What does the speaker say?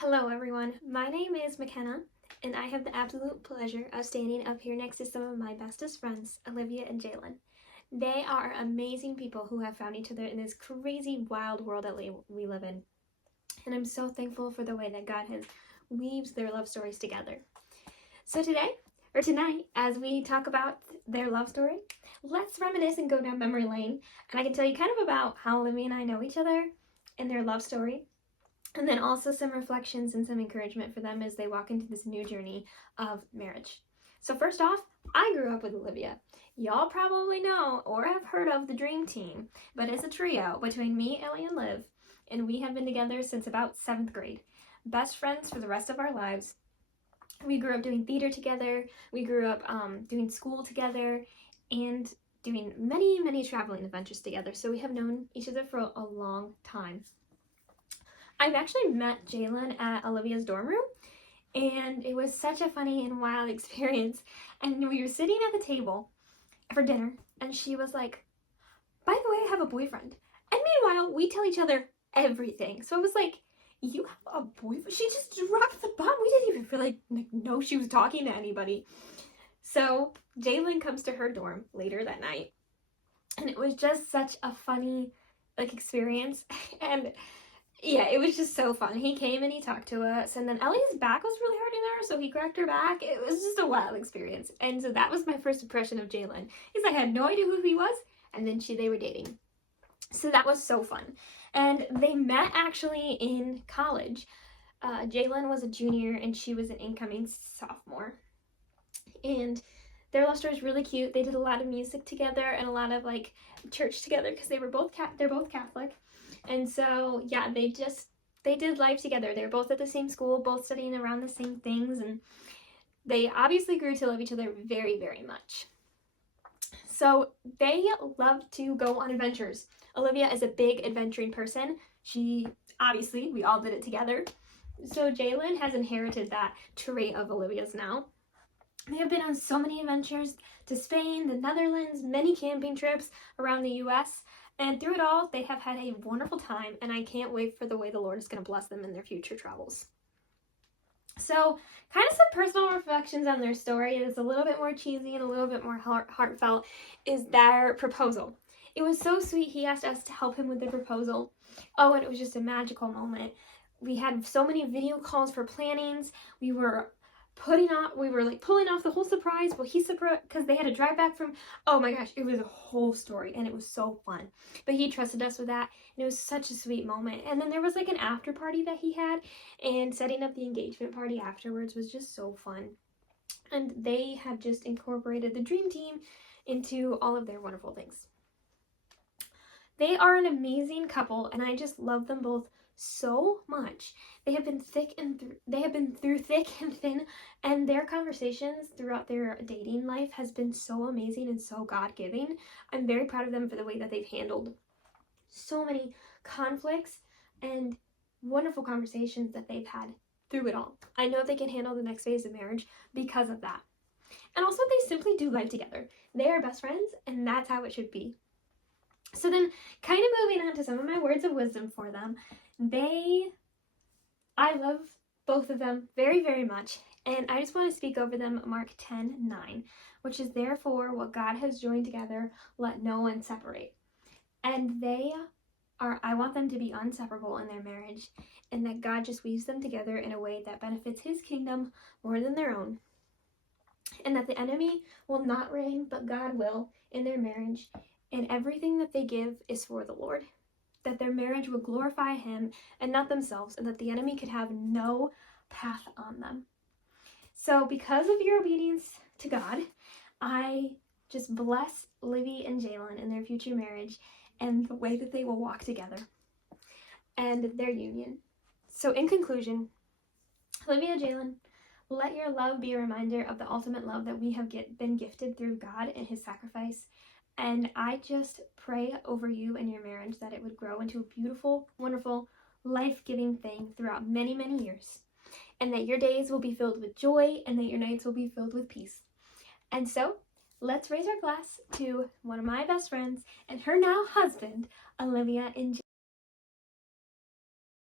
Hello everyone, my name is McKenna, and I have the absolute pleasure of standing up here next to some of my bestest friends, Olivia and Jalen. They are amazing people who have found each other in this crazy, wild world that we live in, and I'm so thankful for the way that God has weaved their love stories together. So tonight, as we talk about their love story, let's reminisce and go down memory lane, and I can tell you kind of about how Olivia and I know each other and their love story. And then also some reflections and some encouragement for them as they walk into this new journey of marriage. So first off, I grew up with Olivia. Y'all probably know or have heard of the Dream Team, but it's a trio between me, Ellie, and Liv, and we have been together since about 7th grade. Best friends for the rest of our lives. We grew up doing theater together, we grew up doing school together, and doing many traveling adventures together, so we have known each other for a long time. I've actually met Jalen at Olivia's dorm room, and it was such a funny and wild experience. And we were sitting at the table for dinner, and she was like, by the way, I have a boyfriend. And meanwhile, we tell each other everything. So I was like, you have a boyfriend? She just dropped the bomb. We didn't even feel like know she was talking to anybody. So Jalen comes to her dorm later that night, and it was just such a funny experience. And yeah, it was just so fun. He came and he talked to us, and then Ellie's back was really hurting her, so he cracked her back. It was just a wild experience. And so that was my first impression of Jalen, is I had no idea who he was, and then they were dating. So that was so fun. And they met actually in college. Jalen was a junior, and she was an incoming sophomore. And their love story is really cute. They did a lot of music together and a lot of church together because they're both Catholic. And so, yeah, they did life together. They were both at the same school, both studying around the same things, and they obviously grew to love each other very, very much. So they love to go on adventures. Olivia is a big adventuring person. Obviously, we all did it together. So Jalen has inherited that trait of Olivia's now. They have been on so many adventures to Spain, the Netherlands, many camping trips around the US, and through it all, they have had a wonderful time, and I can't wait for the way the Lord is going to bless them in their future travels. So, kind of some personal reflections on their story. It is a little bit more cheesy and a little bit more heartfelt, is their proposal. It was so sweet. He asked us to help him with the proposal. Oh, and it was just a magical moment. We had so many video calls for plannings. We were pulling off the whole surprise. Well, he surprised because they had to drive back from, oh my gosh, it was a whole story, and it was so fun. But he trusted us with that, and it was such a sweet moment. And then there was an after party that he had, and setting up the engagement party afterwards was just so fun. And they have just incorporated the Dream Team into all of their wonderful things. They are an amazing couple, and I just love them both so much. They have been through thick and thin, and their conversations throughout their dating life has been so amazing and so God-giving. I'm very proud of them for the way that they've handled so many conflicts and wonderful conversations that they've had through it all. I know they can handle the next phase of marriage because of that. And also, they simply do life together. They are best friends, and that's how it should be. So then, kind of moving on to some of my words of wisdom for them, I love both of them very, very much, and I just want to speak over them Mark 10:9, which is, therefore, what God has joined together, let no one separate. And I want them to be inseparable in their marriage, and that God just weaves them together in a way that benefits His kingdom more than their own, and that the enemy will not reign, but God will in their marriage, and everything that they give is for the Lord. That their marriage will glorify Him and not themselves, and that the enemy could have no path on them. So because of your obedience to God, I just bless Livy and Jalen in their future marriage and the way that they will walk together and their union. So in conclusion, Olivia and Jalen, let your love be a reminder of the ultimate love that we have been gifted through God and His sacrifice. And I just pray over you and your marriage that it would grow into a beautiful, wonderful, life-giving thing throughout many, many years. And that your days will be filled with joy, and that your nights will be filled with peace. And so, let's raise our glass to one of my best friends and her now husband, Olivia and